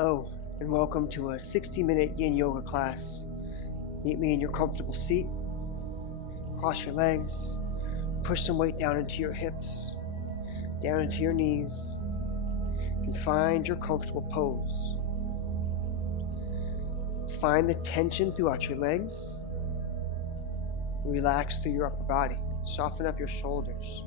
Hello, and welcome to a 60-minute Yin Yoga class. Meet me in your comfortable seat. Cross your legs. Push some weight down into your hips, down into your knees, and find your comfortable pose. Find the tension throughout your legs. Relax through your upper body. Soften up your shoulders.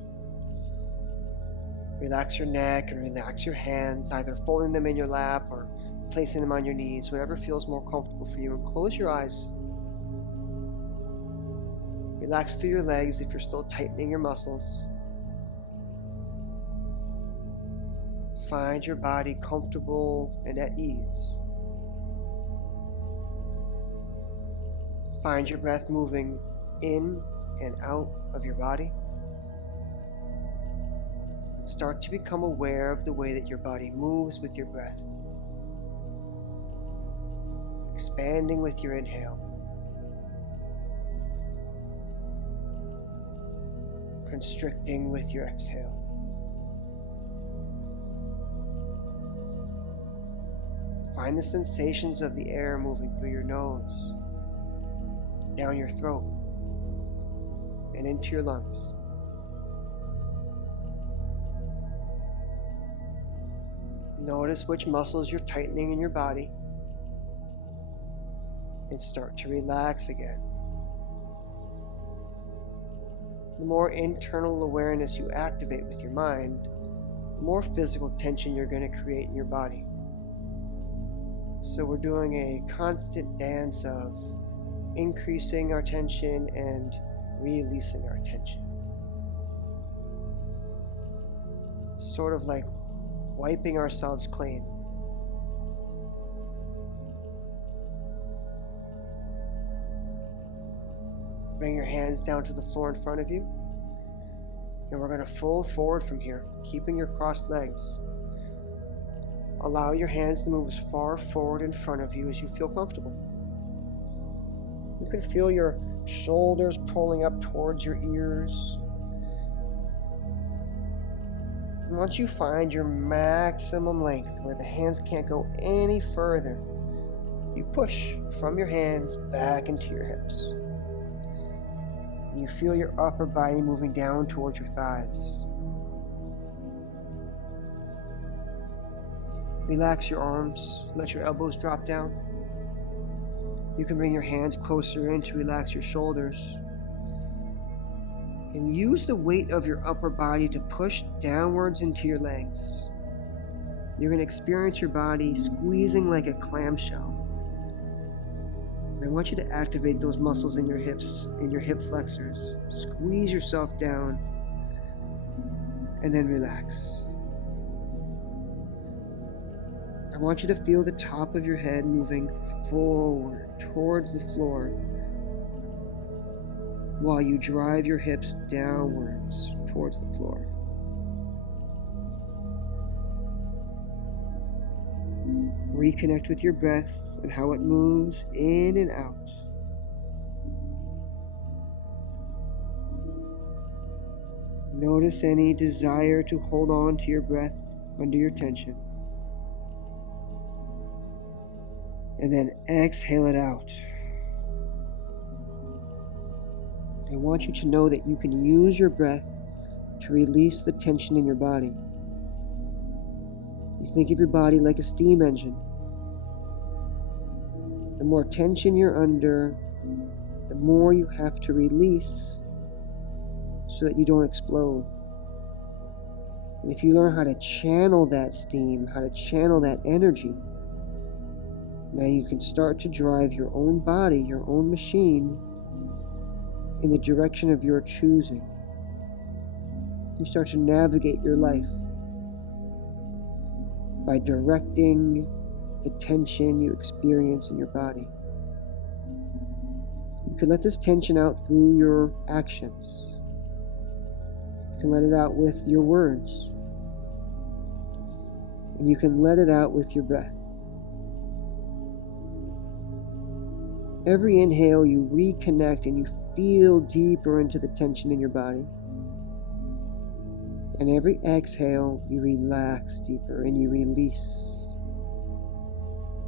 Relax your neck and relax your hands, either folding them in your lap or placing them on your knees, whatever feels more comfortable for you. And close your eyes. Relax through your legs if you're still tightening your muscles. Find your body comfortable and at ease. Find your breath moving in and out of your body. And start to become aware of the way that your body moves with your breath. Expanding with your inhale. Constricting with your exhale. Find the sensations of the air moving through your nose, down your throat, and into your lungs. Notice which muscles you're tightening in your body and start to relax again. The more internal awareness you activate with your mind, the more physical tension you're going to create in your body. So we're doing a constant dance of increasing our tension and releasing our tension. Sort of like wiping ourselves clean. Bring your hands down to the floor in front of you. And we're going to fold forward from here, keeping your crossed legs. Allow your hands to move as far forward in front of you as you feel comfortable. You can feel your shoulders pulling up towards your ears. And once you find your maximum length, where the hands can't go any further, you push from your hands back into your hips. You feel your upper body moving down towards your thighs. Relax your arms, let your elbows drop down. You can bring your hands closer in to relax your shoulders. And use the weight of your upper body to push downwards into your legs. You're going to experience your body squeezing like a clamshell. And I want you to activate those muscles in your hips, in your hip flexors. Squeeze yourself down and then relax. I want you to feel the top of your head moving forward towards the floor while you drive your hips downwards towards the floor. Reconnect with your breath and how it moves in and out. Notice any desire to hold on to your breath under your tension. And then exhale it out. I want you to know that you can use your breath to release the tension in your body. You think of your body like a steam engine. The more tension you're under, the more you have to release so that you don't explode. And if you learn how to channel that steam, how to channel that energy, now you can start to drive your own body, your own machine, in the direction of your choosing. You start to navigate your life by directing the tension you experience in your body. You can let this tension out through your actions. You can let it out with your words. And you can let it out with your breath. Every inhale, you reconnect and you feel deeper into the tension in your body. And every exhale, you relax deeper and you release.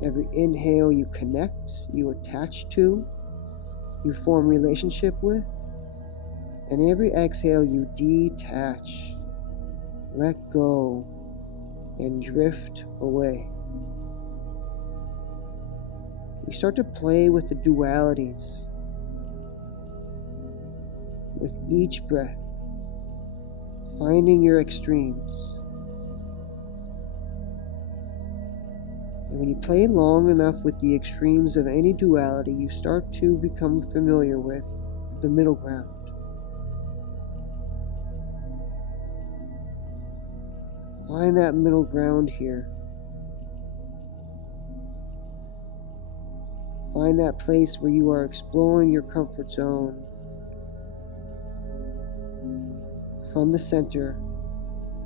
Every inhale you connect, you attach to, you form relationship with, and every exhale you detach, let go, and drift away. You start to play with the dualities with each breath, finding your extremes. And when you play long enough with the extremes of any duality, you start to become familiar with the middle ground. Find that middle ground here. Find that place where you are exploring your comfort zone from the center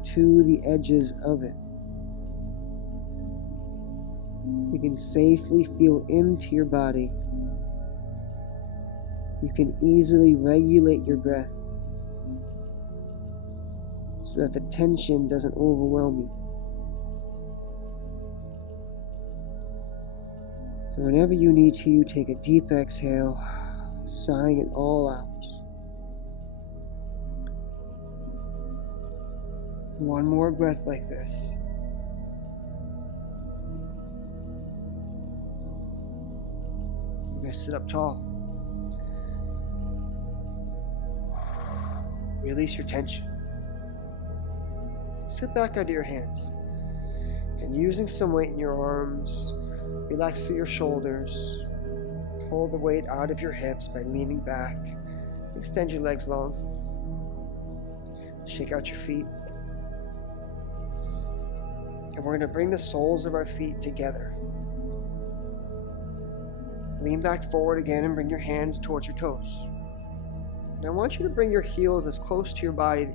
to the edges of it. You can safely feel into your body. You can easily regulate your breath so that the tension doesn't overwhelm you. And whenever you need to, you take a deep exhale, sighing it all out. One more breath like this. You're going to sit up tall. Release your tension. Sit back onto your hands. And using some weight in your arms, relax through your shoulders. Pull the weight out of your hips by leaning back. Extend your legs long. Shake out your feet. And we're going to bring the soles of our feet together. Lean back forward again and bring your hands towards your toes. And I want you to bring your heels as close to your body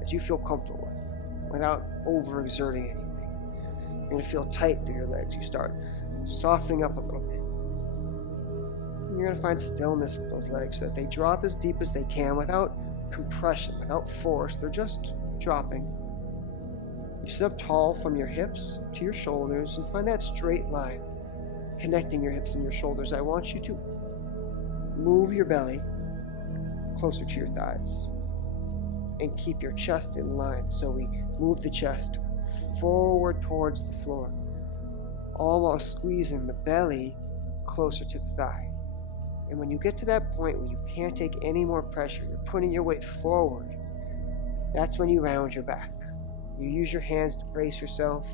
as you feel comfortable with, without overexerting anything. You're going to feel tight through your legs. You start softening up a little bit. And you're going to find stillness with those legs so that they drop as deep as they can without compression, without force. They're just dropping. You sit up tall from your hips to your shoulders and find that straight line connecting your hips and your shoulders. I want you to move your belly closer to your thighs and keep your chest in line. So we move the chest forward towards the floor, all while squeezing the belly closer to the thigh. And when you get to that point where you can't take any more pressure, you're putting your weight forward, that's when you round your back. You use your hands to brace yourself,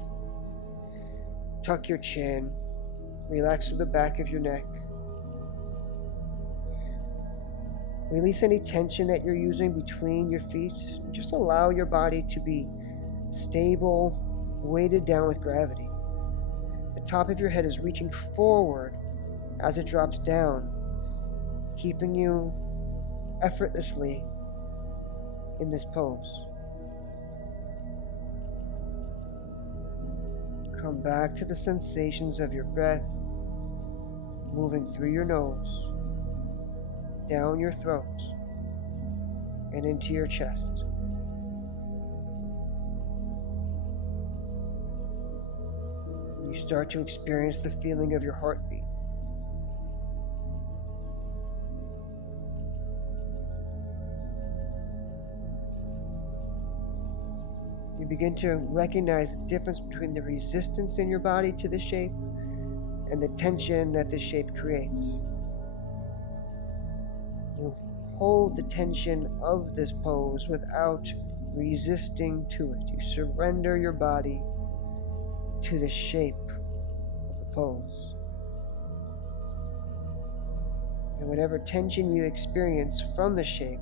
tuck your chin, relax through the back of your neck. Release any tension that you're using between your feet. Just allow your body to be stable, weighted down with gravity. The top of your head is reaching forward as it drops down, keeping you effortlessly in this pose. Come back to the sensations of your breath, moving through your nose, down your throat, and into your chest. You start to experience the feeling of your heartbeat. You begin to recognize the difference between the resistance in your body to the shape and the tension that the shape creates. You hold the tension of this pose without resisting to it. You surrender your body to the shape of the pose. And whatever tension you experience from the shape,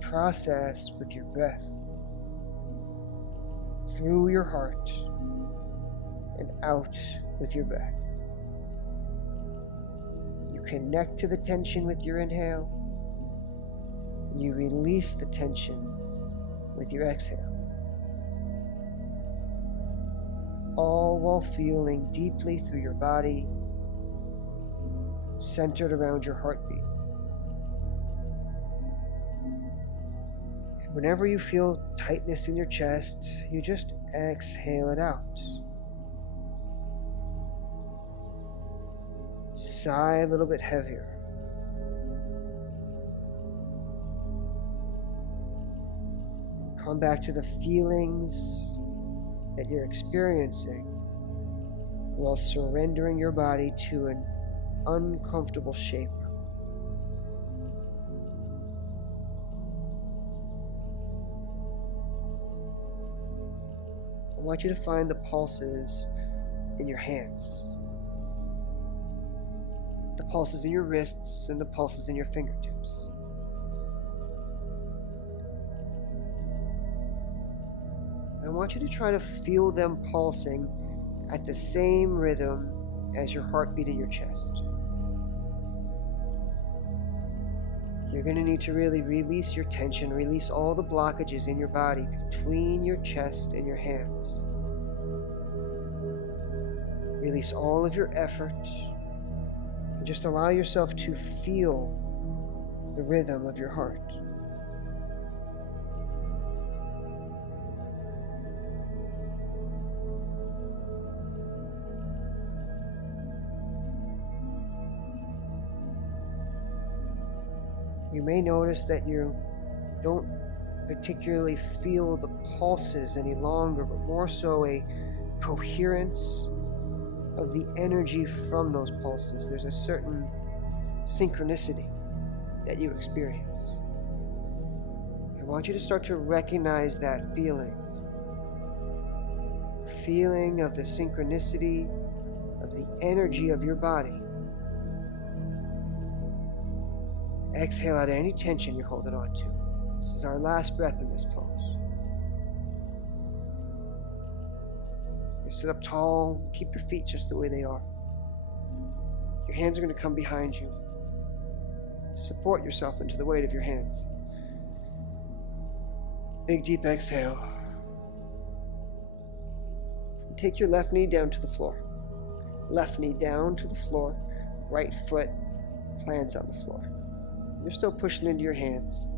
process with your breath, through your heart and out with your breath. You connect to the tension with your inhale, and you release the tension with your exhale. All while feeling deeply through your body, centered around your heartbeat. Whenever you feel tightness in your chest, you just exhale it out. Sigh a little bit heavier. Come back to the feelings that you're experiencing while surrendering your body to an uncomfortable shape. I want you to find the pulses in your hands, the pulses in your wrists, and the pulses in your fingertips. I want you to try to feel them pulsing at the same rhythm as your heartbeat in your chest. You're going to need to really release your tension, release all the blockages in your body between your chest and your hands. Release all of your effort and just allow yourself to feel the rhythm of your heart. You may notice that you don't particularly feel the pulses any longer, but more so a coherence of the energy from those pulses. There's a certain synchronicity that you experience. I want you to start to recognize that feeling of the synchronicity of the energy of your body. Exhale out any tension you're holding on to. This is our last breath in this pose. You sit up tall, keep your feet just the way they are. Your hands are going to come behind you. Support yourself into the weight of your hands. Big deep exhale. Take your left knee down to the floor. Left knee down to the floor. Right foot plants on the floor. You're still pushing into your hands.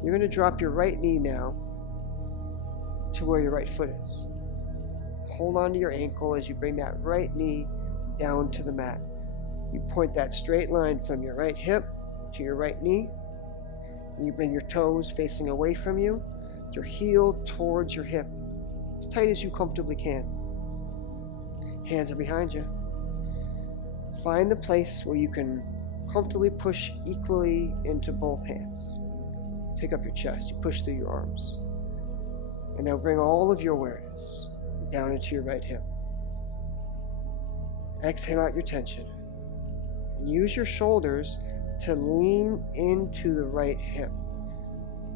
You're going to drop your right knee now to where your right foot is. Hold on to your ankle as you bring that right knee down to the mat. You point that straight line from your right hip to your right knee. And you bring your toes facing away from you, your heel towards your hip, as tight as you comfortably can. Hands are behind you. Find the place where you can comfortably push equally into both hands. Pick up your chest, you push through your arms. And now bring all of your awareness down into your right hip. Exhale out your tension. And use your shoulders to lean into the right hip.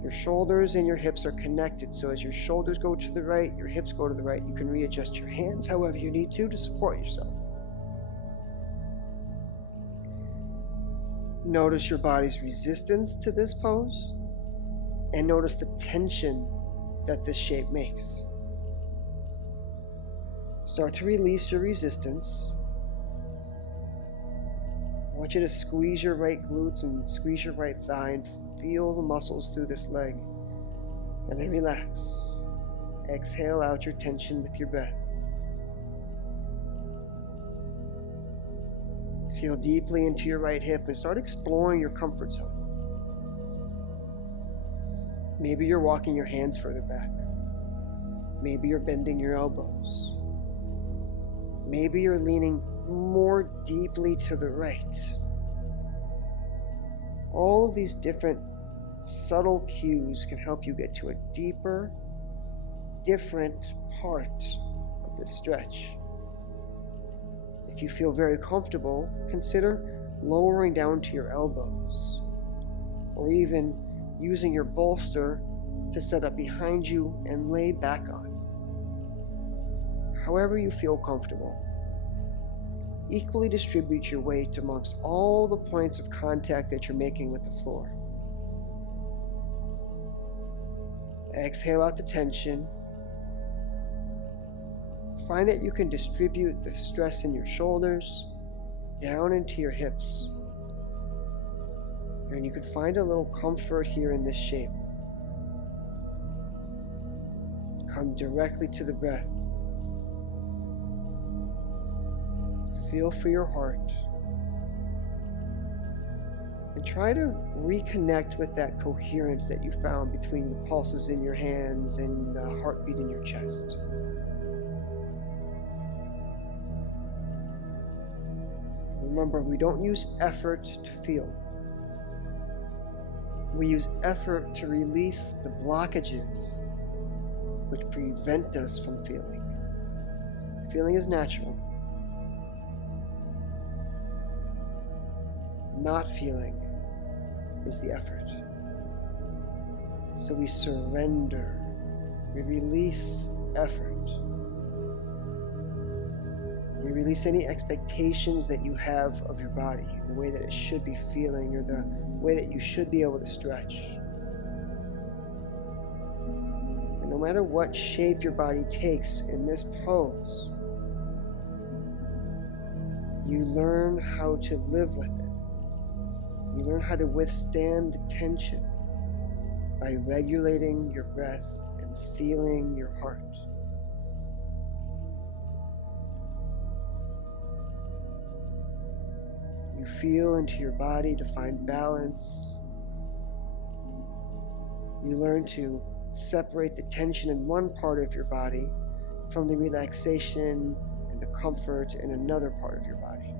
Your shoulders and your hips are connected, so as your shoulders go to the right, your hips go to the right. You can readjust your hands however you need to support yourself. Notice your body's resistance to this pose, and notice the tension that this shape makes. Start to release your resistance. I want you to squeeze your right glutes and squeeze your right thigh and feel the muscles through this leg. And then relax. Exhale out your tension with your breath. Feel deeply into your right hip and start exploring your comfort zone. Maybe you're walking your hands further back. Maybe you're bending your elbows. Maybe you're leaning more deeply to the right. All of these different subtle cues can help you get to a deeper, different part of this stretch. If you feel very comfortable, consider lowering down to your elbows, or even using your bolster to set up behind you and lay back on. However you feel comfortable. Equally distribute your weight amongst all the points of contact that you're making with the floor. Exhale out the tension. Find that you can distribute the stress in your shoulders down into your hips. And you can find a little comfort here in this shape. Come directly to the breath. Feel for your heart. And try to reconnect with that coherence that you found between the pulses in your hands and the heartbeat in your chest. Remember, we don't use effort to feel. We use effort to release the blockages which prevent us from feeling. Feeling is natural. Not feeling is the effort. So we surrender. We release effort. You release any expectations that you have of your body, the way that it should be feeling, or the way that you should be able to stretch. And no matter what shape your body takes in this pose, you learn how to live with it. You learn how to withstand the tension by regulating your breath and feeling your heart. You feel into your body to find balance. You learn to separate the tension in one part of your body from the relaxation and the comfort in another part of your body.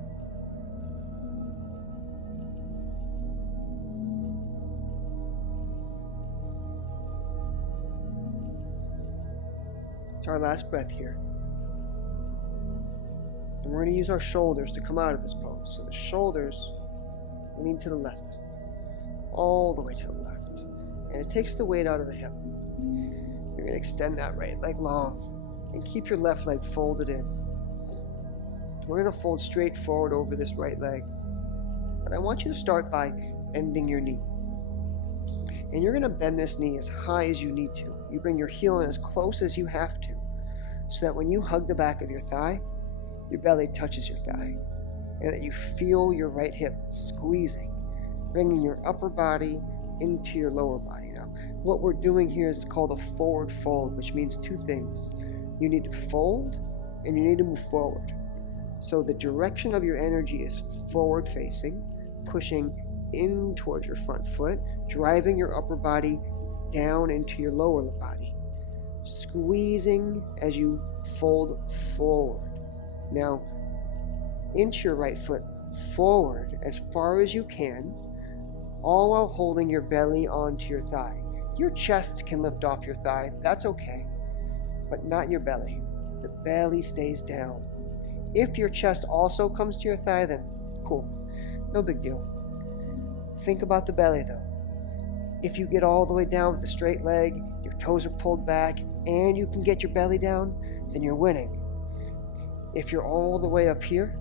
It's our last breath here. And we're going to use our shoulders to come out of this pose. So the shoulders lean to the left, all the way to the left. And it takes the weight out of the hip. You're going to extend that right leg long and keep your left leg folded in. We're going to fold straight forward over this right leg. But I want you to start by bending your knee. And you're going to bend this knee as high as you need to. You bring your heel in as close as you have to, so that when you hug the back of your thigh, your belly touches your thigh, and that you feel your right hip squeezing, bringing your upper body into your lower body. Now, what we're doing here is called a forward fold, which means two things. You need to fold, and you need to move forward. So the direction of your energy is forward facing, pushing in towards your front foot, driving your upper body down into your lower body, squeezing as you fold forward. Now, inch your right foot forward as far as you can, all while holding your belly onto your thigh. Your chest can lift off your thigh, that's okay, but not your belly. The belly stays down. If your chest also comes to your thigh, then cool, no big deal. Think about the belly though. If you get all the way down with a straight leg, your toes are pulled back, and you can get your belly down, then you're winning. If you're all the way up here,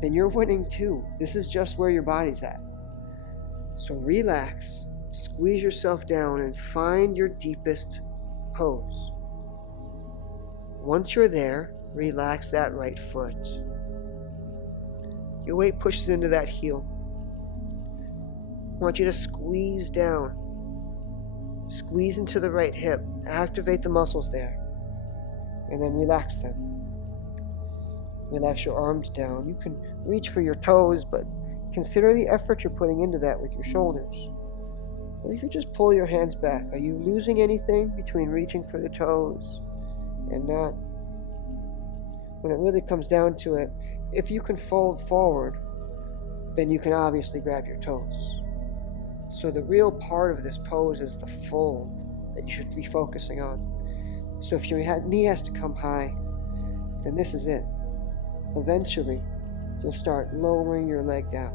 then you're winning too. This is just where your body's at. So relax, squeeze yourself down, and find your deepest pose. Once you're there, relax that right foot. Your weight pushes into that heel. I want you to squeeze down. Squeeze into the right hip. Activate the muscles there. And then relax them. Relax your arms down. You can reach for your toes, but consider the effort you're putting into that with your shoulders. What if you just pull your hands back? Are you losing anything between reaching for the toes and not? When it really comes down to it, if you can fold forward, then you can obviously grab your toes. So the real part of this pose is the fold that you should be focusing on. So if your knee has to come high, then this is it. Eventually, you'll start lowering your leg down.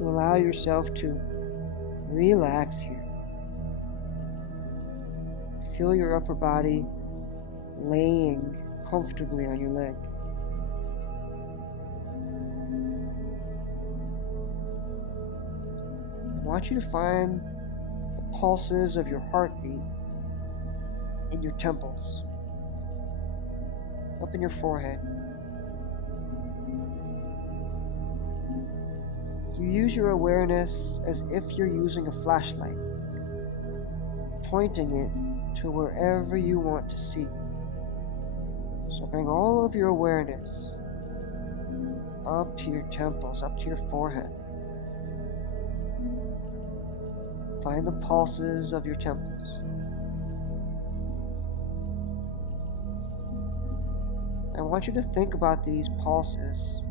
You allow yourself to relax here. Feel your upper body laying comfortably on your leg. I want you to find the pulses of your heartbeat in your temples, up in your forehead. You use your awareness as if you're using a flashlight, pointing it to wherever you want to see. So bring all of your awareness up to your temples, up to your forehead. Find the pulses of your temples. I want you to think about these pulses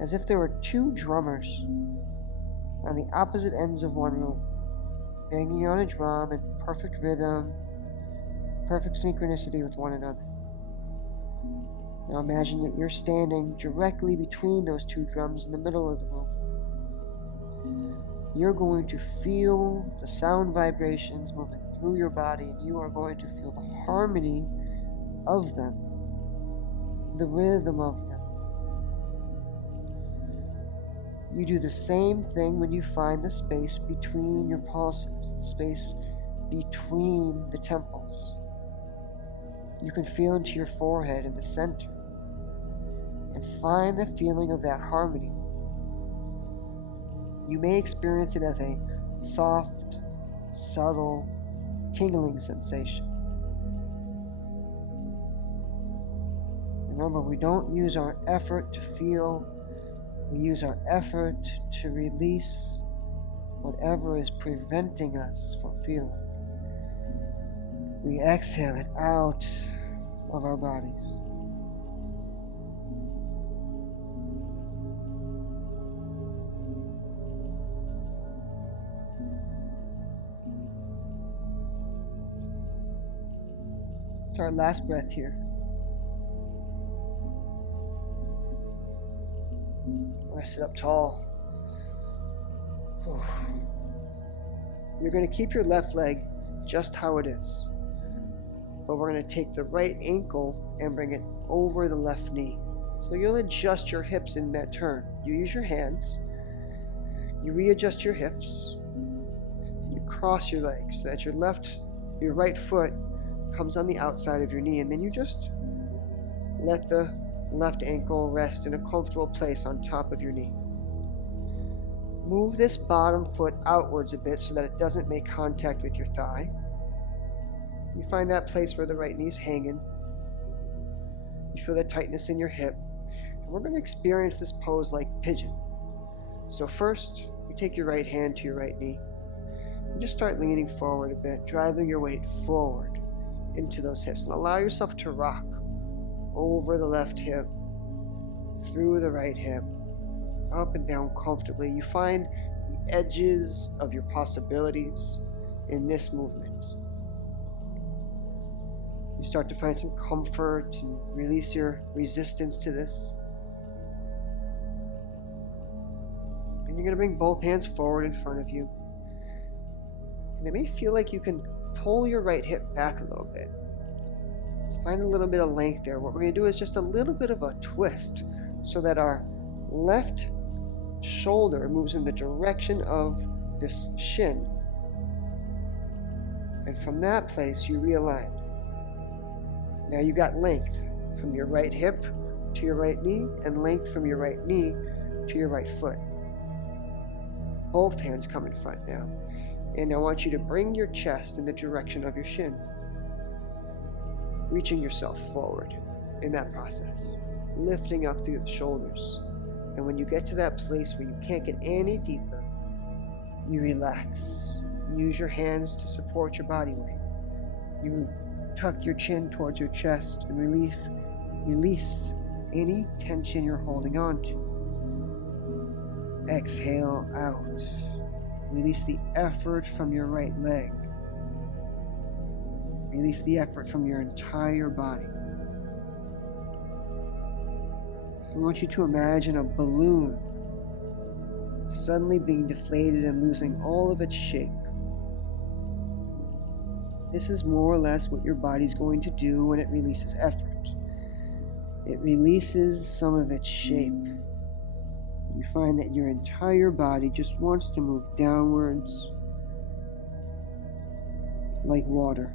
as if there were two drummers on the opposite ends of one room, banging on a drum in perfect rhythm, perfect synchronicity with one another. Now imagine that you're standing directly between those two drums in the middle of the room. You're going to feel the sound vibrations moving through your body, and you are going to feel the harmony of them, the rhythm of them. You do the same thing when you find the space between your pulses, the space between the temples. You can feel into your forehead in the center and find the feeling of that harmony. You may experience it as a soft, subtle, tingling sensation. Remember, we don't use our effort to feel, we use our effort to release whatever is preventing us from feeling. We exhale it out of our bodies. It's our last breath here. We're going to sit up tall. You're going to keep your left leg just how it is, but we're going to take the right ankle and bring it over the left knee. So you'll adjust your hips in that turn. You use your hands, you readjust your hips, and you cross your legs so that your right foot comes on the outside of your knee, and then you just let the left ankle rest in a comfortable place on top of your knee. Move this bottom foot outwards a bit so that it doesn't make contact with your thigh. You find that place where the right knee's hanging. You feel the tightness in your hip. And we're going to experience this pose like pigeon. So first, you take your right hand to your right knee and just start leaning forward a bit, driving your weight forward into those hips, and allow yourself to rock over the left hip, through the right hip, up and down comfortably. You find the edges of your possibilities in this movement. You start to find some comfort and release your resistance to this. And you're going to bring both hands forward in front of you. And it may feel like you can pull your right hip back a little bit. Find a little bit of length there. What we're going to do is just a little bit of a twist so that our left shoulder moves in the direction of this shin. And from that place, you realign. Now you got length from your right hip to your right knee, and length from your right knee to your right foot. Both hands come in front now. And I want you to bring your chest in the direction of your shin, reaching yourself forward in that process, lifting up through the shoulders. And when you get to that place where you can't get any deeper, you relax. Use your hands to support your body weight. You tuck your chin towards your chest and release any tension you're holding on to. Exhale out. Release the effort from your right leg. Release the effort from your entire body. I want you to imagine a balloon suddenly being deflated and losing all of its shape. This is more or less what your body's going to do when it releases effort. It releases some of its shape. You find that your entire body just wants to move downwards like water.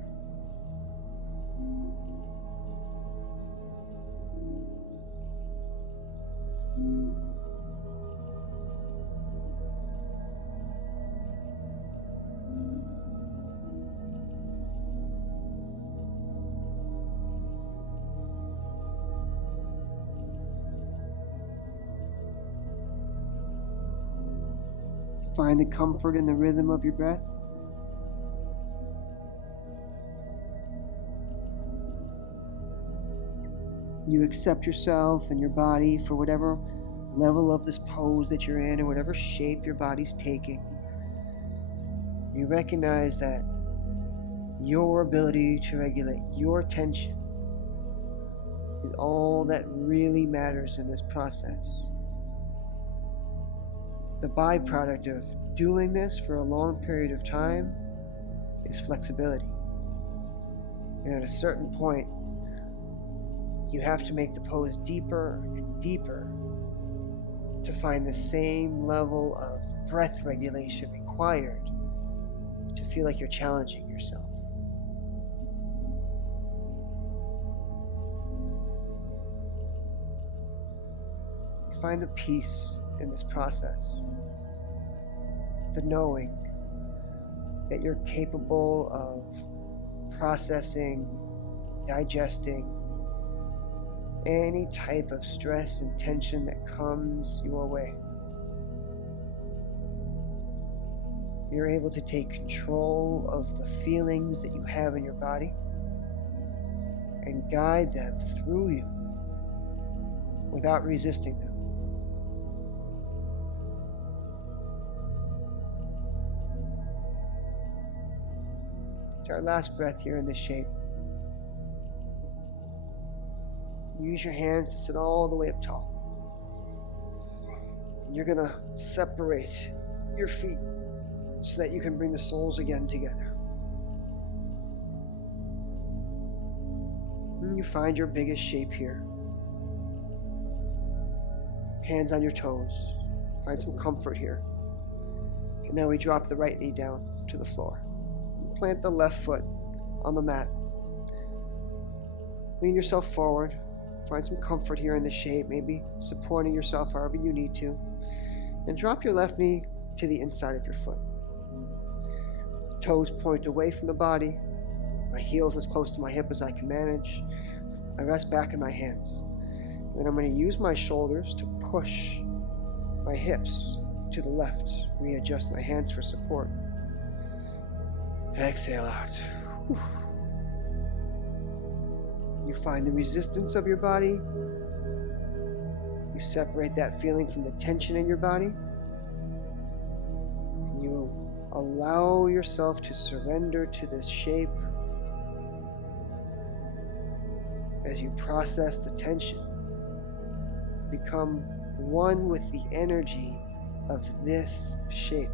Find the comfort in the rhythm of your breath. You accept yourself and your body for whatever level of this pose that you're in, or whatever shape your body's taking. You recognize that your ability to regulate your tension is all that really matters in this process. The byproduct of doing this for a long period of time is flexibility. And at a certain point, you have to make the pose deeper and deeper to find the same level of breath regulation required to feel like you're challenging yourself. You find the peace in this process, the knowing that you're capable of processing, digesting any type of stress and tension that comes your way. You're able to take control of the feelings that you have in your body and guide them through you without resisting them. It's our last breath here in this shape. Use your hands to sit all the way up tall. And you're going to separate your feet so that you can bring the soles again together. And you find your biggest shape here. Hands on your toes. Find some comfort here. And now we drop the right knee down to the floor. Plant the left foot on the mat. Lean yourself forward. Find some comfort here in the shape, maybe supporting yourself however you need to. And drop your left knee to the inside of your foot. Toes point away from the body. My heel's as close to my hip as I can manage. I rest back in my hands. And then I'm going to use my shoulders to push my hips to the left. Readjust my hands for support. Exhale out. Whew. You find the resistance of your body. You separate that feeling from the tension in your body. And you allow yourself to surrender to this shape as you process the tension. Become one with the energy of this shape.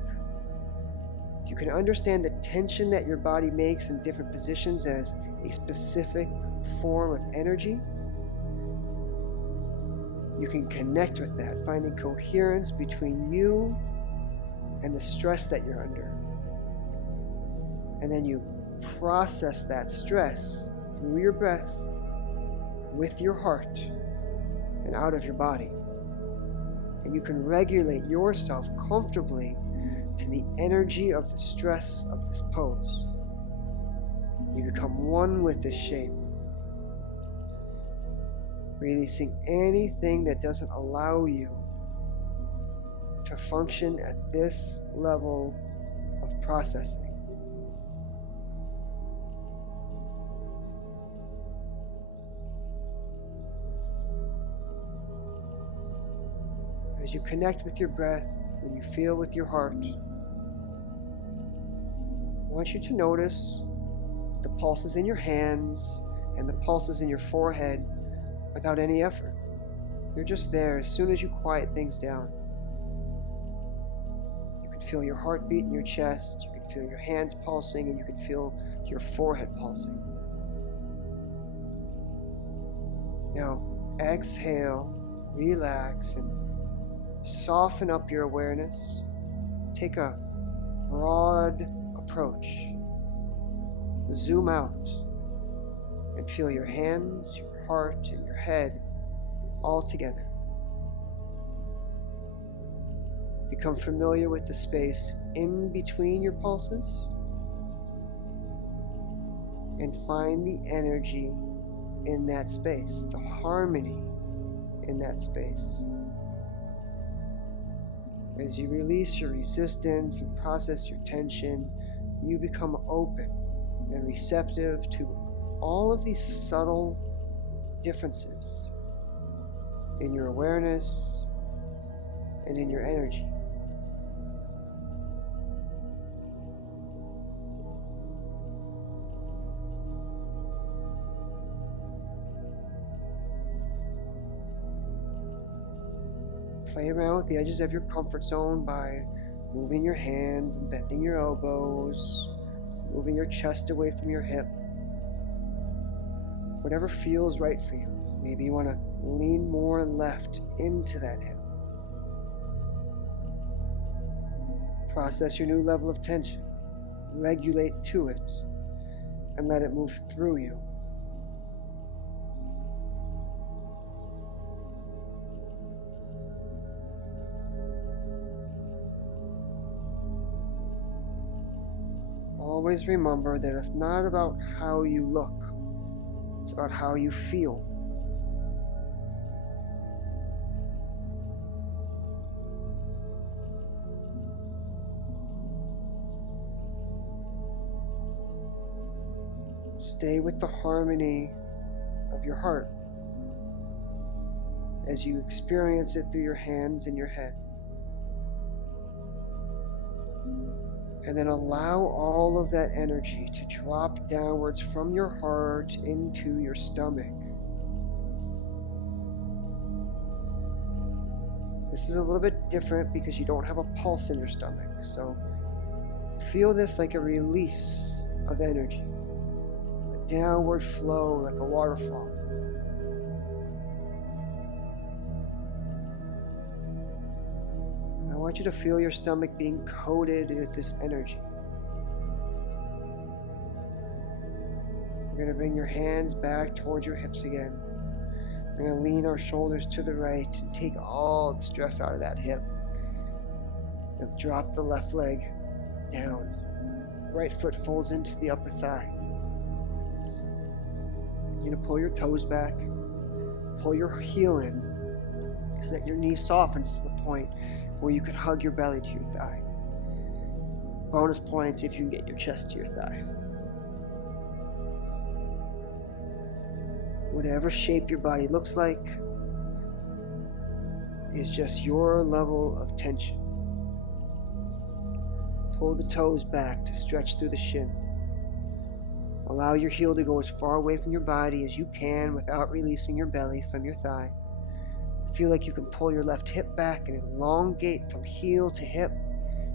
If you can understand the tension that your body makes in different positions as a specific form of energy, you can connect with that, finding coherence between you and the stress that you're under. And then you process that stress through your breath, with your heart, and out of your body. And you can regulate yourself comfortably to the energy of the stress of this pose. You become one with this shape, releasing anything that doesn't allow you to function at this level of processing. As you connect with your breath and you feel with your heart, I want you to notice the pulses in your hands and the pulses in your forehead without any effort. They're just there as soon as you quiet things down. You can feel your heartbeat in your chest, you can feel your hands pulsing, and you can feel your forehead pulsing. Now, exhale, relax, and soften up your awareness. Take a broad approach. Zoom out and feel your hands, your heart, and your head all together. Become familiar with the space in between your pulses and find the energy in that space, the harmony in that space. As you release your resistance and process your tension, you become open and receptive to all of these subtle differences in your awareness and in your energy. Play around with the edges of your comfort zone by moving your hands and bending your elbows, moving your chest away from your hip. Whatever feels right for you. Maybe you want to lean more left into that hip. Process your new level of tension. Regulate to it and let it move through you. Always remember that it's not about how you look, it's about how you feel. Stay with the harmony of your heart as you experience it through your hands and your head. And then allow all of that energy to drop downwards from your heart into your stomach. This is a little bit different because you don't have a pulse in your stomach. So feel this like a release of energy, a downward flow like a waterfall. I want you to feel your stomach being coated with this energy. We're going to bring your hands back towards your hips again. We're going to lean our shoulders to the right and take all the stress out of that hip. And drop the left leg down. Right foot folds into the upper thigh. You're going to pull your toes back. Pull your heel in so that your knee softens to the point where you can hug your belly to your thigh. Bonus points if you can get your chest to your thigh. Whatever shape your body looks like is just your level of tension. Pull the toes back to stretch through the shin. Allow your heel to go as far away from your body as you can without releasing your belly from your thigh. Feel like you can pull your left hip back and elongate from heel to hip.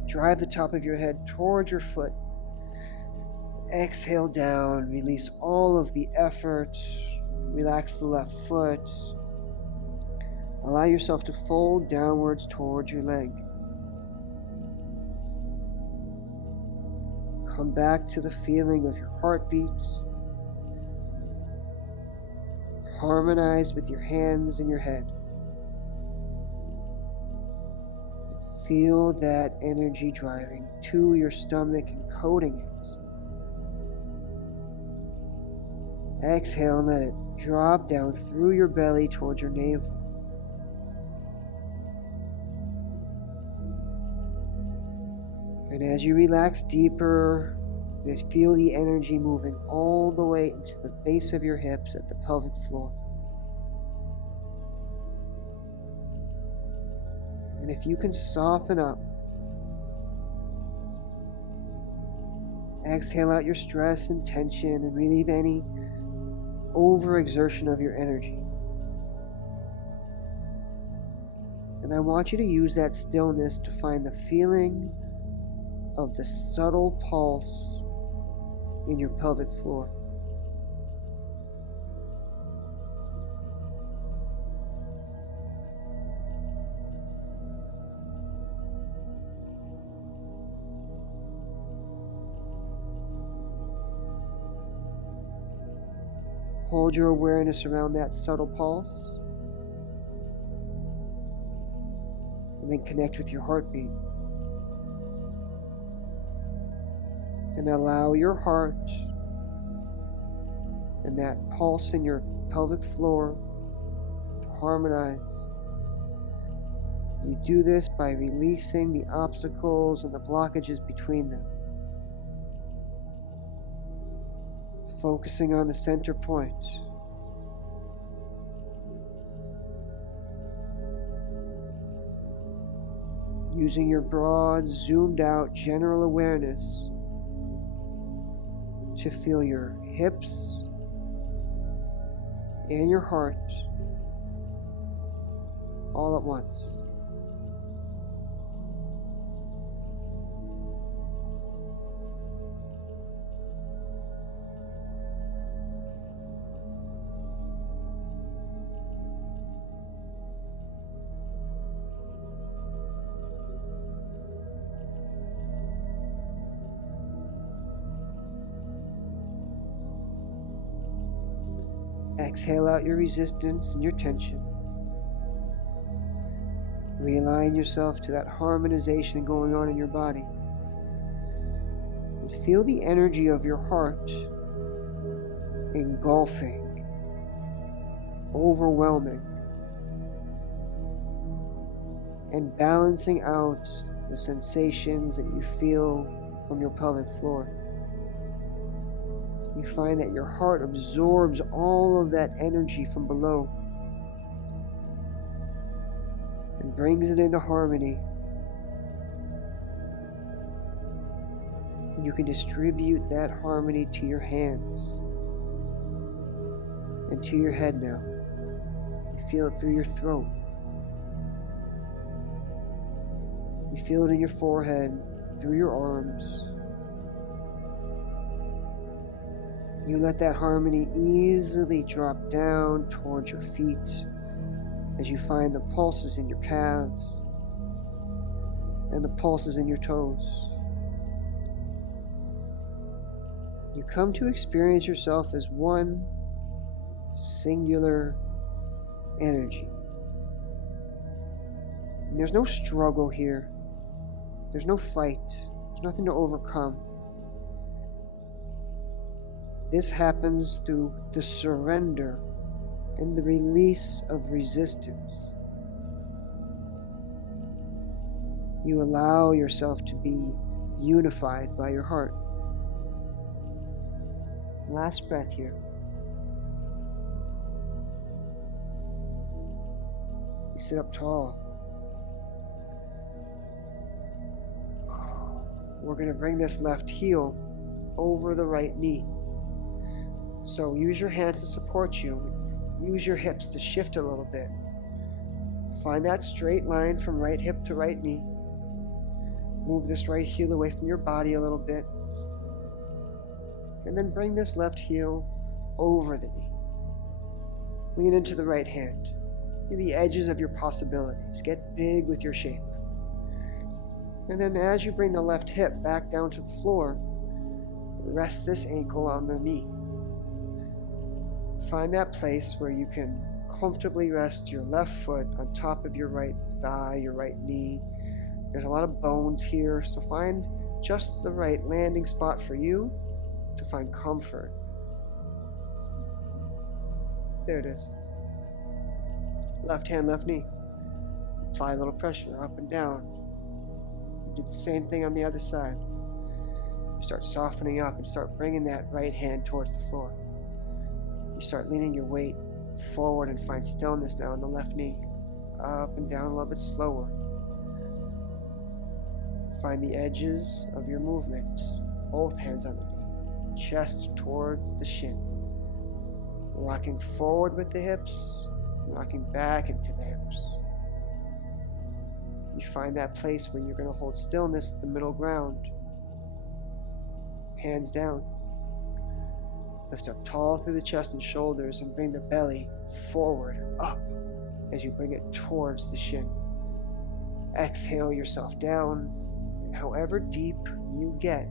Drive the top of your head towards your foot. Exhale down, release all of the effort. Relax the left foot. Allow yourself to fold downwards towards your leg. Come back to the feeling of your heartbeat. Harmonize with your hands and your head. Feel that energy driving to your stomach and coating it. Exhale and let it drop down through your belly towards your navel. And as you relax deeper, you feel the energy moving all the way into the base of your hips at the pelvic floor. And if you can soften up, exhale out your stress and tension and relieve any overexertion of your energy. And I want you to use that stillness to find the feeling of the subtle pulse in your pelvic floor. Hold your awareness around that subtle pulse, and then connect with your heartbeat. And allow your heart and that pulse in your pelvic floor to harmonize. You do this by releasing the obstacles and the blockages between them, focusing on the center point. Using your broad, zoomed out general awareness to feel your hips and your heart all at once. Exhale out your resistance and your tension. Realign yourself to that harmonization going on in your body. And feel the energy of your heart engulfing, overwhelming, and balancing out the sensations that you feel from your pelvic floor. You find that your heart absorbs all of that energy from below and brings it into harmony. You can distribute that harmony to your hands and to your head now. You feel it through your throat. You feel it in your forehead, through your arms. You let that harmony easily drop down towards your feet as you find the pulses in your calves and the pulses in your toes. You come to experience yourself as one singular energy. And there's no struggle here. There's no fight. There's nothing to overcome. This happens through the surrender and the release of resistance. You allow yourself to be unified by your heart. Last breath here. You sit up tall. We're going to bring this left heel over the right knee. So use your hands to support you. Use your hips to shift a little bit. Find that straight line from right hip to right knee. Move this right heel away from your body a little bit. And then bring this left heel over the knee. Lean into the right hand. Be the edges of your possibilities. Get big with your shape. And then as you bring the left hip back down to the floor, rest this ankle on the knee. Find that place where you can comfortably rest your left foot on top of your right thigh, your right knee. There's a lot of bones here, so find just the right landing spot for you to find comfort. There it is. Left hand, left knee. Apply a little pressure up and down. Do the same thing on the other side. You start softening up and start bringing that right hand towards the floor. You start leaning your weight forward and find stillness now in the left knee. Up and down a little bit slower. Find the edges of your movement. Both hands on the knee. Chest towards the shin. Rocking forward with the hips. Rocking back into the hips. You find that place where you're going to hold stillness at the middle ground. Hands down. Lift up tall through the chest and shoulders and bring the belly forward, up, as you bring it towards the shin. Exhale yourself down, and however deep you get,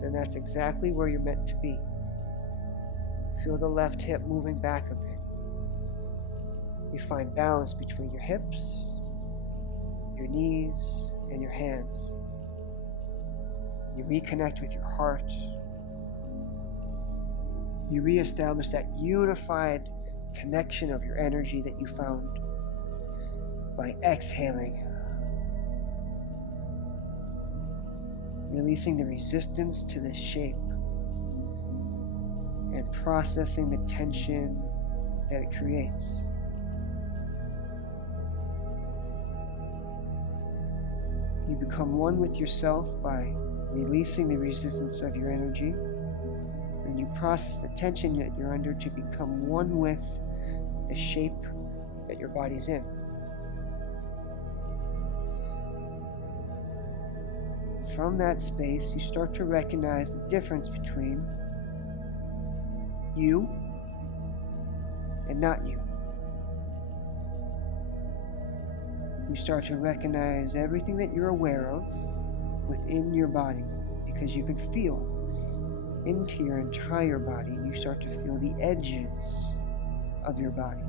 then that's exactly where you're meant to be. Feel the left hip moving back a bit. You find balance between your hips, your knees, and your hands. You reconnect with your heart. You reestablish that unified connection of your energy that you found. by exhaling, releasing the resistance to the shape and processing the tension that it creates. You become one with yourself by releasing the resistance of your energy, and you process the tension that you're under to become one with the shape that your body's in. From that space, you start to recognize the difference between you and not you. You start to recognize everything that you're aware of within your body, because you can feel into your entire body. You start to feel the edges of your body,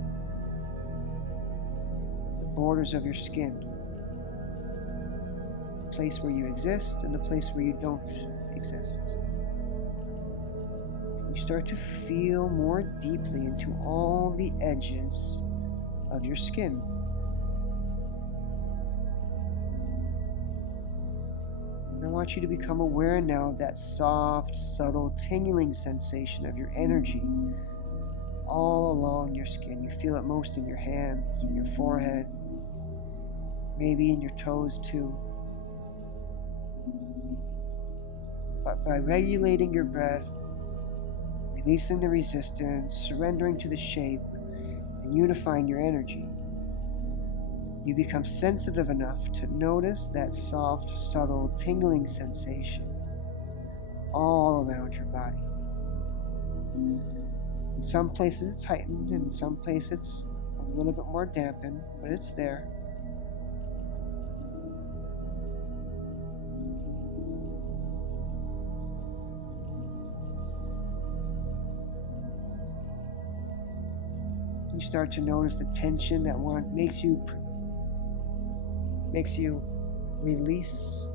the borders of your skin, the place where you exist and the place where you don't exist. You start to feel more deeply into all the edges of your skin. And I want you to become aware now of that soft, subtle, tingling sensation of your energy all along your skin. You feel it most in your hands, in your forehead, maybe in your toes too. But by regulating your breath, releasing the resistance, surrendering to the shape, and unifying your energy, you become sensitive enough to notice that soft, subtle, tingling sensation all around your body. In some places it's heightened, and in some places it's a little bit more dampened, but it's there. You start to notice the tension that makes you release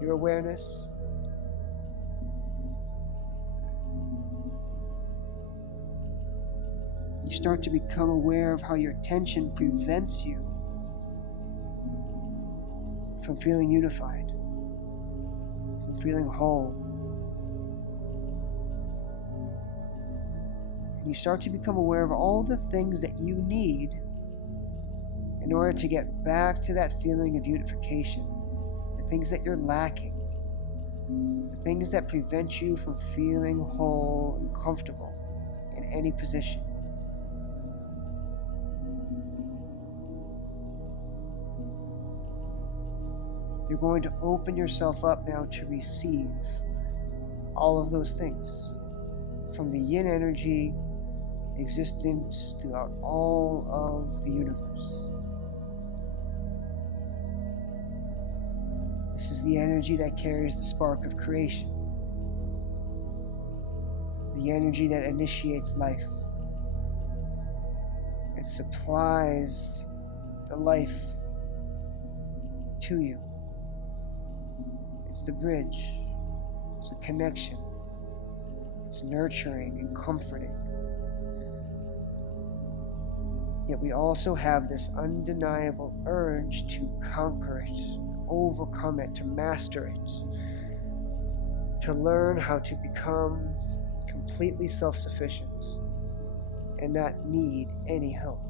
your awareness. You start to become aware of how your tension prevents you from feeling unified, from feeling whole. And you start to become aware of all the things that you need in order to get back to that feeling of unification, the things that you're lacking, the things that prevent you from feeling whole and comfortable in any position. You're going to open yourself up now to receive all of those things from the yin energy existent throughout all of the universe. This is the energy that carries the spark of creation, the energy that initiates life and supplies the life to you. It's the bridge, it's a connection, it's nurturing and comforting. Yet we also have this undeniable urge to conquer it, overcome it, to master it, to learn how to become completely self-sufficient and not need any help.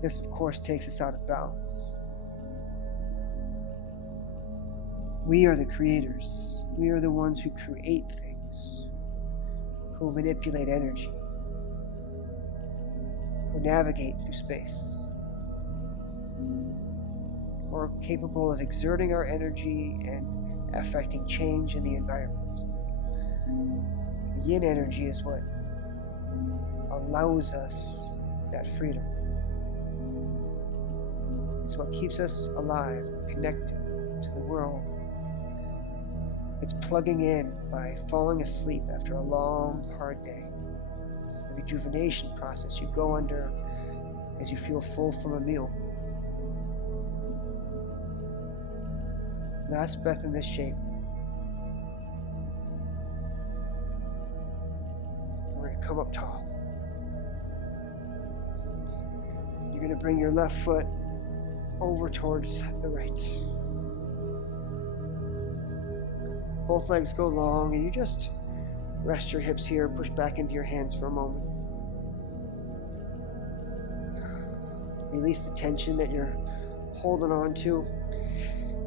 This, of course, takes us out of balance. We are the creators. We are the ones who create things, who manipulate energy, who navigate through space. We're capable of exerting our energy and affecting change in the environment. The yin energy is what allows us that freedom. It's what keeps us alive and connected to the world. It's plugging in by falling asleep after a long, hard day. It's the rejuvenation process you go under as you feel full from a meal. Last breath in this shape. We're going to come up tall. You're going to bring your left foot over towards the right. Both legs go long, and you just rest your hips here, push back into your hands for a moment. Release the tension that you're holding on to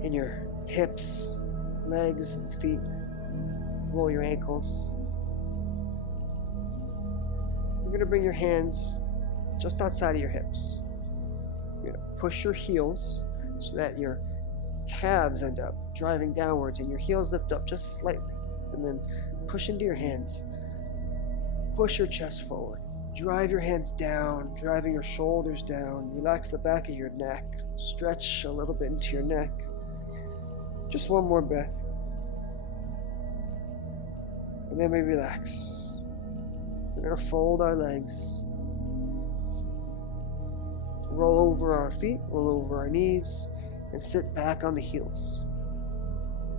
in your hips, legs, and feet. Roll your ankles. You're going to bring your hands just outside of your hips. You're going to push your heels so that your calves end up driving downwards and your heels lift up just slightly. And then push into your hands. Push your chest forward. Drive your hands down, driving your shoulders down. Relax the back of your neck. Stretch a little bit into your neck. Just one more breath. And then we relax. We're going to fold our legs. Roll over our feet, roll over our knees, and sit back on the heels.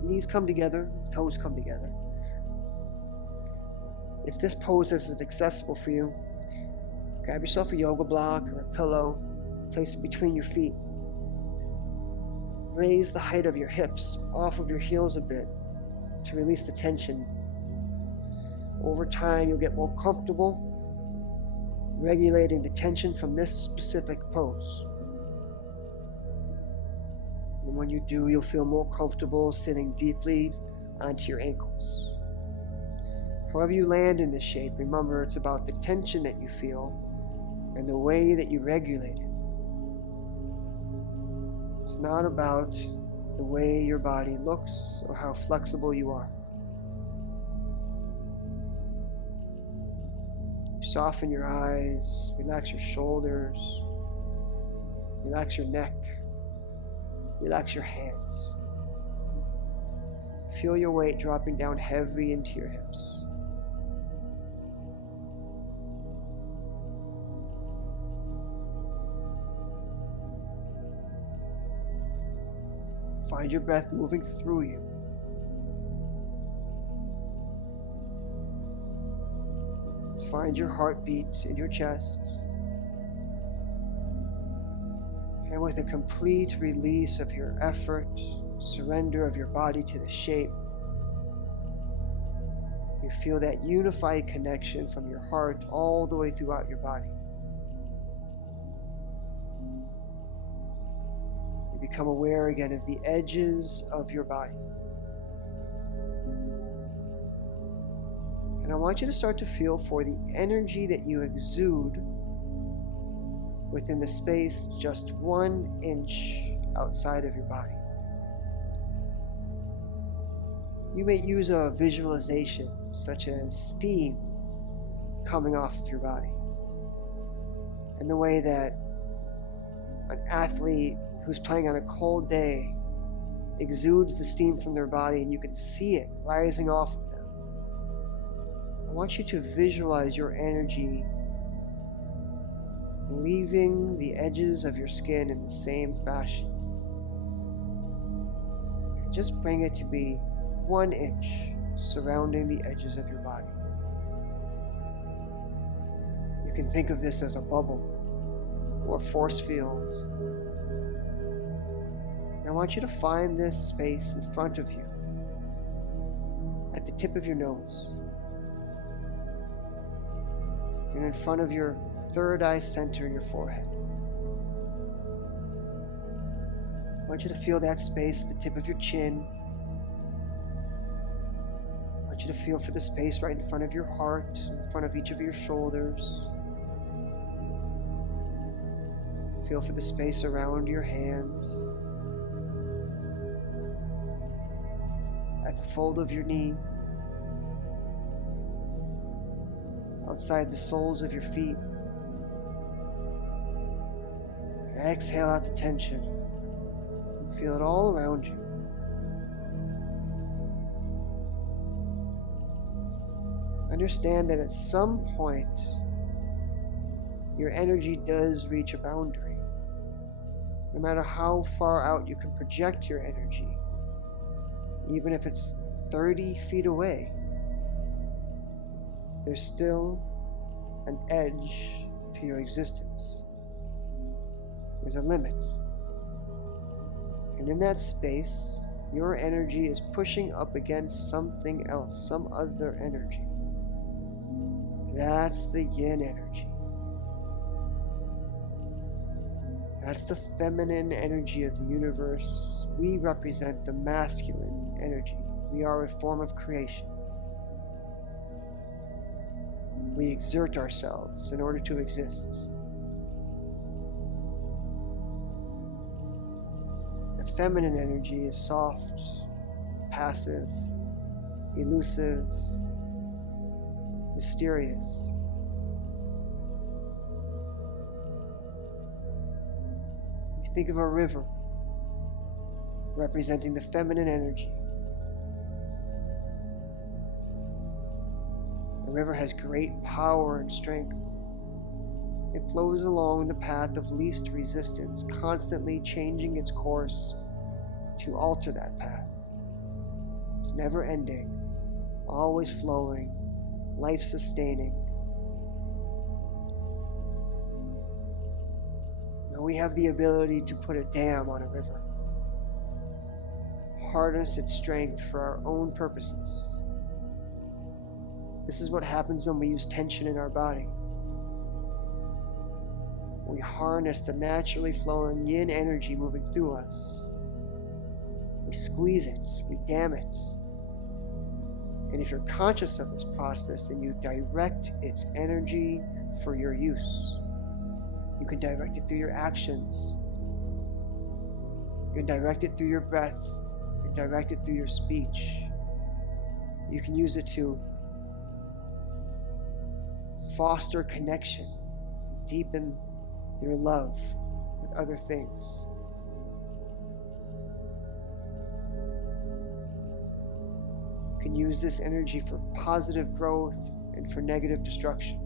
Knees come together, toes come together. If this pose isn't accessible for you, grab yourself a yoga block or a pillow, place it between your feet. Raise the height of your hips off of your heels a bit to release the tension. Over time, you'll get more comfortable regulating the tension from this specific pose. And when you do, you'll feel more comfortable sitting deeply onto your ankles. However you land in this shape, remember it's about the tension that you feel and the way that you regulate it. It's not about the way your body looks or how flexible you are. Soften your eyes, relax your shoulders, relax your neck, relax your hands. Feel your weight dropping down heavy into your hips. Find your breath moving through you. Find your heartbeat in your chest. And with a complete release of your effort, surrender of your body to the shape, you feel that unified connection from your heart all the way throughout your body. You become aware again of the edges of your body. And I want you to start to feel for the energy that you exude within the space just 1 inch outside of your body. You may use a visualization such as steam coming off of your body, and the way that an athlete who's playing on a cold day exudes the steam from their body and you can see it rising off of them. I want you to visualize your energy leaving the edges of your skin in the same fashion. Just bring it to be 1 inch surrounding the edges of your body. You can think of this as a bubble or force field. And I want you to find this space in front of you, at the tip of your nose, and in front of your third eye center in your forehead. I want you to feel that space at the tip of your chin. I want you to feel for the space right in front of your heart, in front of each of your shoulders. Feel for the space around your hands, at the fold of your knee, outside the soles of your feet. Exhale out the tension and feel it all around you. Understand that at some point your energy does reach a boundary. No matter how far out you can project your energy, even if it's 30 feet away, there's still an edge to your existence. There's a limit. And in that space, your energy is pushing up against something else, some other energy. That's the yin energy. That's the feminine energy of the universe. We represent the masculine energy. We are a form of creation. We exert ourselves in order to exist. The feminine energy is soft, passive, elusive, mysterious. You think of a river representing the feminine energy. The river has great power and strength. It flows along the path of least resistance, constantly changing its course to alter that path. It's never ending, always flowing, life-sustaining. Now we have the ability to put a dam on a river, harness its strength for our own purposes. This is what happens when we use tension in our body. We harness the naturally flowing yin energy moving through us. We squeeze it, we dam it. And if you're conscious of this process, then you direct its energy for your use. You can direct it through your actions. You can direct it through your breath. You can direct it through your speech. You can use it to foster connection, deepen your love with other things. You can use this energy for positive growth and for negative destruction.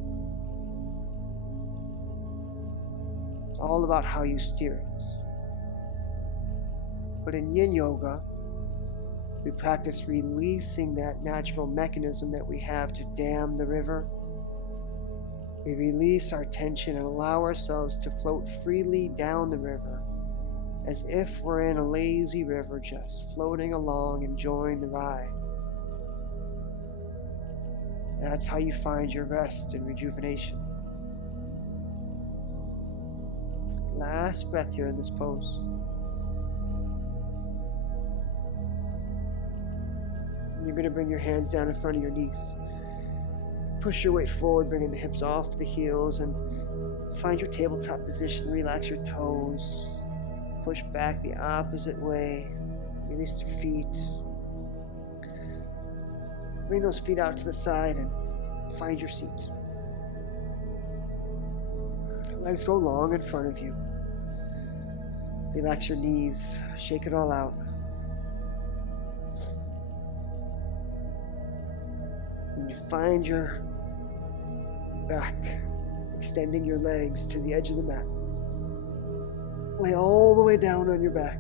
It's all about how you steer it. But in Yin Yoga, we practice releasing that natural mechanism that we have to dam the river. We release our tension and allow ourselves to float freely down the river as if we're in a lazy river, just floating along, enjoying the ride. That's how you find your rest and rejuvenation. Last breath here in this pose. You're going to bring your hands down in front of your knees. Push your weight forward, bringing the hips off the heels, and find your tabletop position. Relax your toes. Push back the opposite way. Release the feet. Bring those feet out to the side and find your seat. Legs go long in front of you. Relax your knees. Shake it all out. And you find your back, extending your legs to the edge of the mat. Lay all the way down on your back.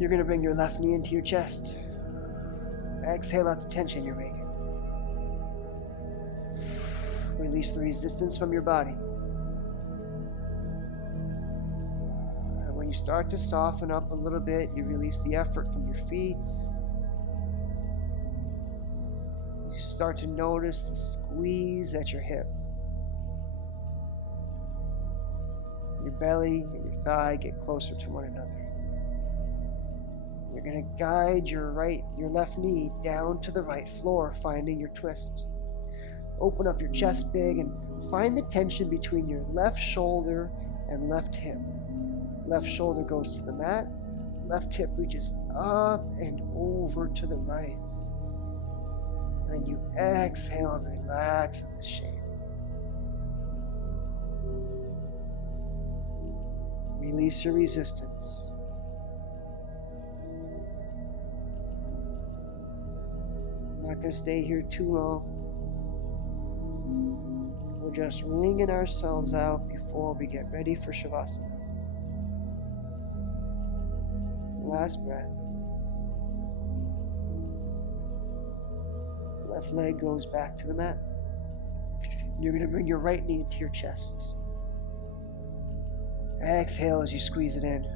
You're going to bring your left knee into your chest. Exhale out the tension you're making. Release the resistance from your body. And when you start to soften up a little bit, you release the effort from your feet. You start to notice the squeeze at your hip. Your belly and your thigh get closer to one another. You're going to guide your left knee down to the right floor, finding your twist. Open up your chest big and find the tension between your left shoulder and left hip. Left shoulder goes to the mat. Left hip reaches up and over to the right. Then you exhale and relax in the shape. Release your resistance. I'm not going to stay here too long. We're just wringing ourselves out before we get ready for Shavasana. Last breath. Left leg goes back to the mat. You're going to bring your right knee into your chest. Exhale as you squeeze it in.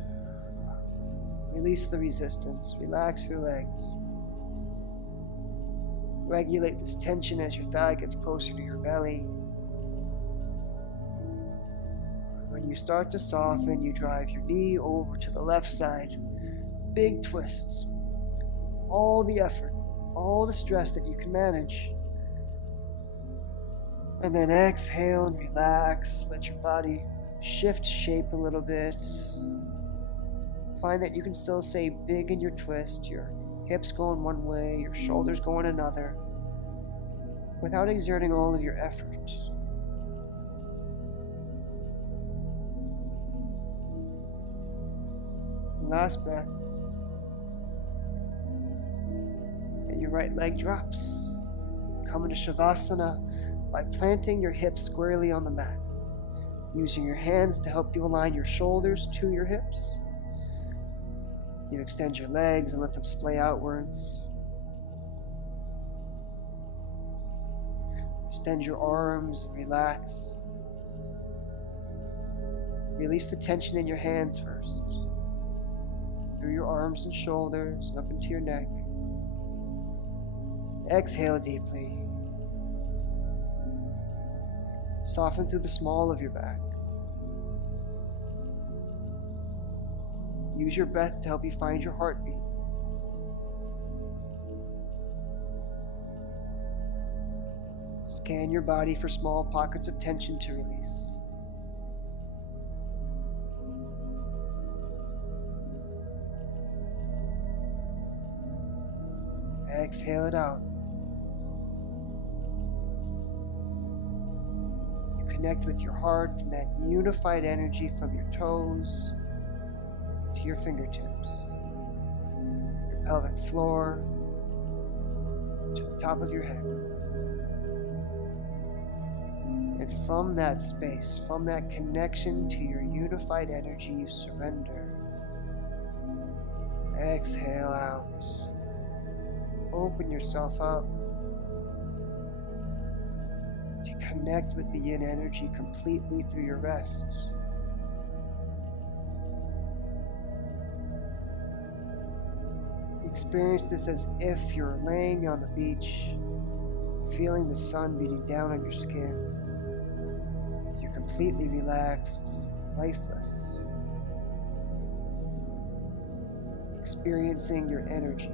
Release the resistance. Relax your legs. Regulate this tension as your thigh gets closer to your belly. When you start to soften, you drive your knee over to the left side. Big twists. All the effort, all the stress that you can manage. And then exhale and relax. Let your body shift shape a little bit. Find that you can still stay big in your twist, your hips going one way, your shoulders going another, without exerting all of your effort. Last breath. And your right leg drops. Come into Shavasana by planting your hips squarely on the mat. Using your hands to help you align your shoulders to your hips. You extend your legs and let them splay outwards. Extend your arms and relax. Release the tension in your hands first. Through your arms and shoulders and up into your neck. Exhale deeply. Soften through the small of your back. Use your breath to help you find your heartbeat. Scan your body for small pockets of tension to release. Exhale it out. You connect with your heart and that unified energy from your toes to your fingertips, your pelvic floor, to the top of your head. And from that space, from that connection to your unified energy, you surrender. Exhale out. Open yourself up to connect with the yin energy completely through your rest. Experience this as if you're laying on the beach, feeling the sun beating down on your skin. You're completely relaxed, lifeless, experiencing your energy.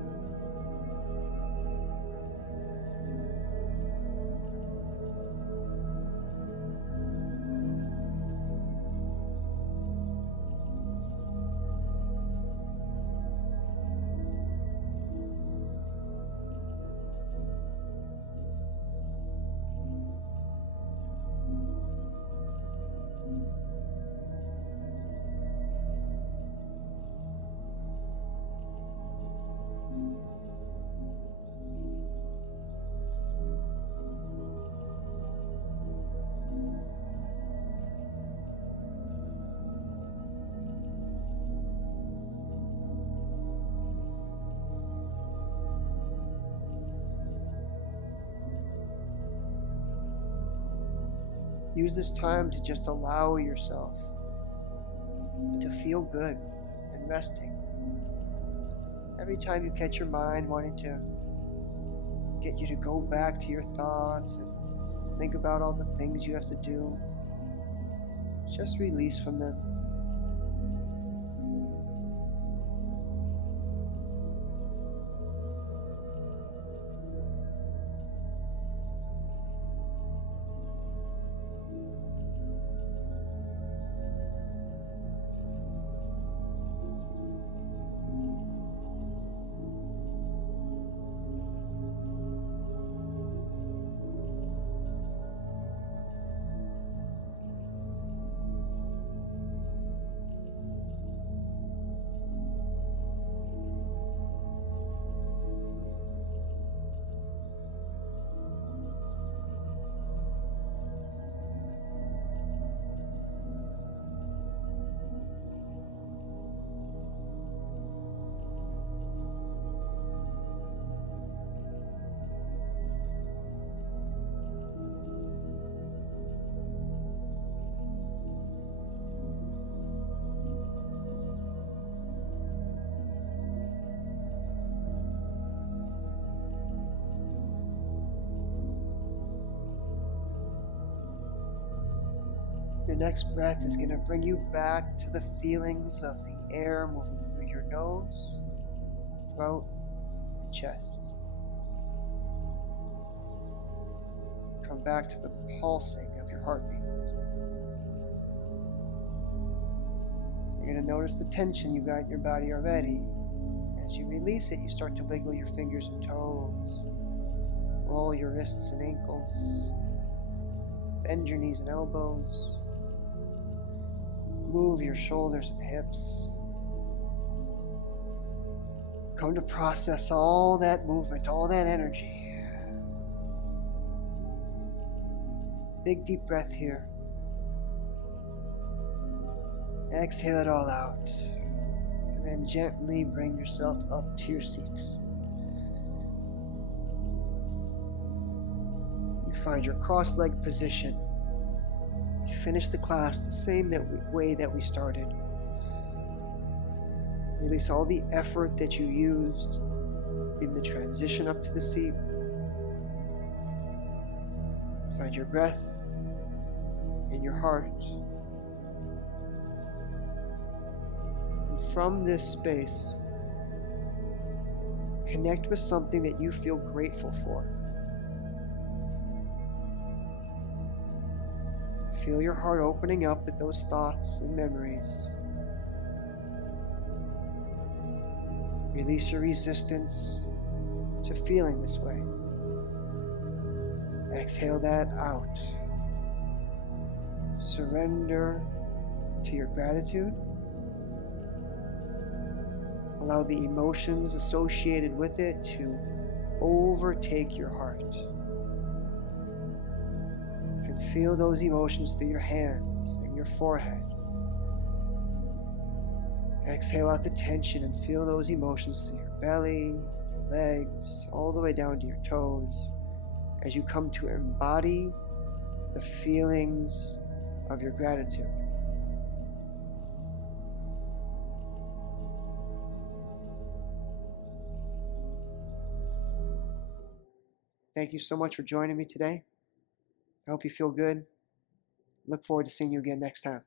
Use this time to just allow yourself to feel good and resting. Every time you catch your mind wanting to get you to go back to your thoughts and think about all the things you have to do, just release from them. Your next breath is going to bring you back to the feelings of the air moving through your nose, throat, and chest. Come back to the pulsing of your heartbeat. You're going to notice the tension you got in your body already. As you release it, you start to wiggle your fingers and toes, roll your wrists and ankles, bend your knees and elbows, move your shoulders and hips. Come to process all that movement, all that energy. Big deep breath here. Exhale it all out. And then gently bring yourself up to your seat. You find your cross-legged position. You finish the class the same way that we started. Release all the effort that you used in the transition up to the seat. Find your breath in your heart. And from this space, connect with something that you feel grateful for. Feel your heart opening up with those thoughts and memories. Release your resistance to feeling this way. Exhale that out. Surrender to your gratitude. Allow the emotions associated with it to overtake your heart. And feel those emotions through your hands and your forehead. Exhale out the tension and feel those emotions through your belly, your legs, all the way down to your toes as you come to embody the feelings of your gratitude. Thank you so much for joining me today. I hope you feel good. Look forward to seeing you again next time.